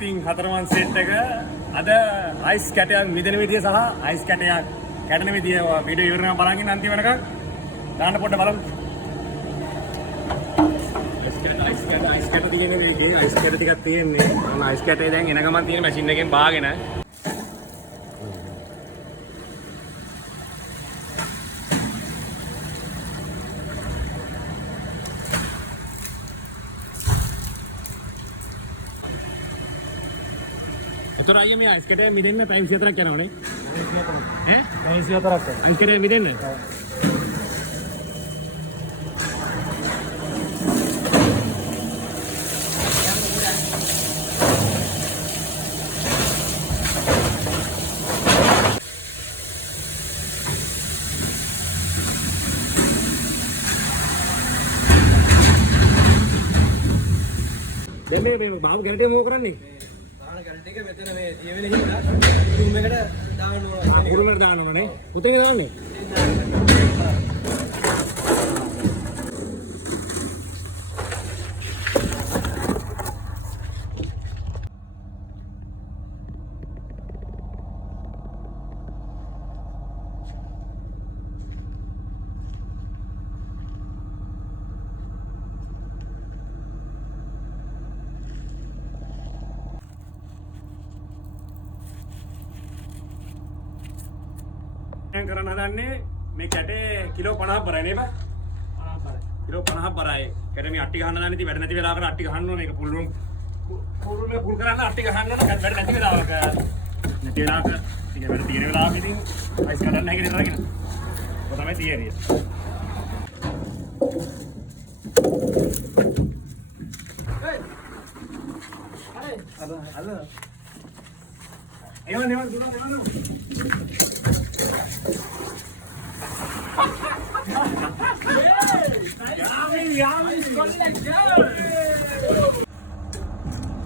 ඉතින් හතරමන් සෙට් එක අද අයිස් කැටයක් මිදෙන විදිය සහ අයිස් කැටයක් කැඩෙන විදිය වීඩියෝ ඉවරනම බලන් ඉන්න අන්තිම වෙනකන් දාන්න පොඩ්ඩක් බලමු. අයිස් කැට තියෙන විදිහේ අයිස් කැට ටිකක් තියෙන්නේ. ඔන්න අයිස් කැටේ දැන් එන ගමන් තියෙන මැෂින් එකෙන් බාගෙන අතර අයියා මේ අයිස් කැටේ මිදෙන්න ටයිම් 4ක් යනවනේ. ඈ? ටයිම් 4ක් යනවා. අයිස් කැටේ මිදෙන්න. දැන් මේ බාබු කැටේ මොකද කරන්නේ? ඒක මෙතන මේ දියවෙන හින්දා රූම් එකට දාන්න ඕන. රූම් එකට දාන්න ඕනේ. උතේ දාන්නේ. කරන්න හදන්නේ මේ කැටේ කිලෝ 50ක් බරයි නේද? 50ක් බරයි. කිලෝ 50ක් බරයි. කැටේ මේ අට්ටි ගහන්න දන්නේ නැති වැඩ නැති වෙලාවකට අට්ටි ගහන්න ඕනේ. මේක පුල් කරන්න අට්ටි ගහන්න ඕන වැඩ නැති වෙලාවක. නැති වෙලාවක ඉතින් වැඩ තියෙන වෙලාවක ඉතින් අයිස් කඩන්න හැකිනේ තරගෙන. ඔය තමයි තියරිය. අද එවන දුනා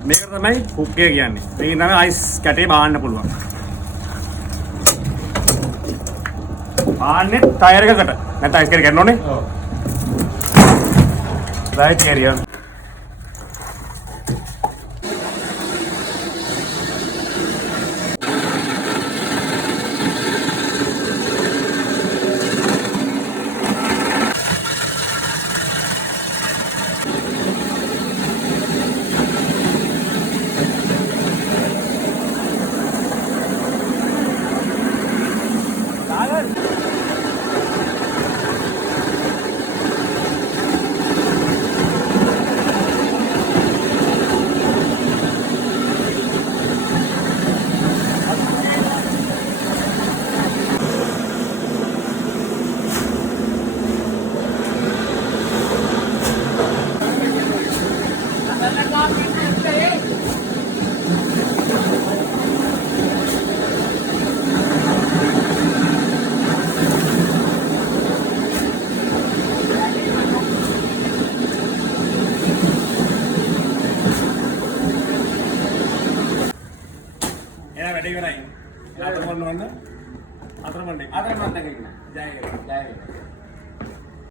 මේක තමයි හුක් එක කියන්නේ. මේකෙන් තමයි අයිස් කැටේ බාන්න පුළුවන්. බාන්නේ ටයර් එකකට. නැත්නම් අයිස් කැටේ ගන්න ඕනේ. ඔව්. Right area. වැඩ ඉවරයි. අතරමන්න වන්න. අතරමන්න. ජය වේවා. ජය වේවා.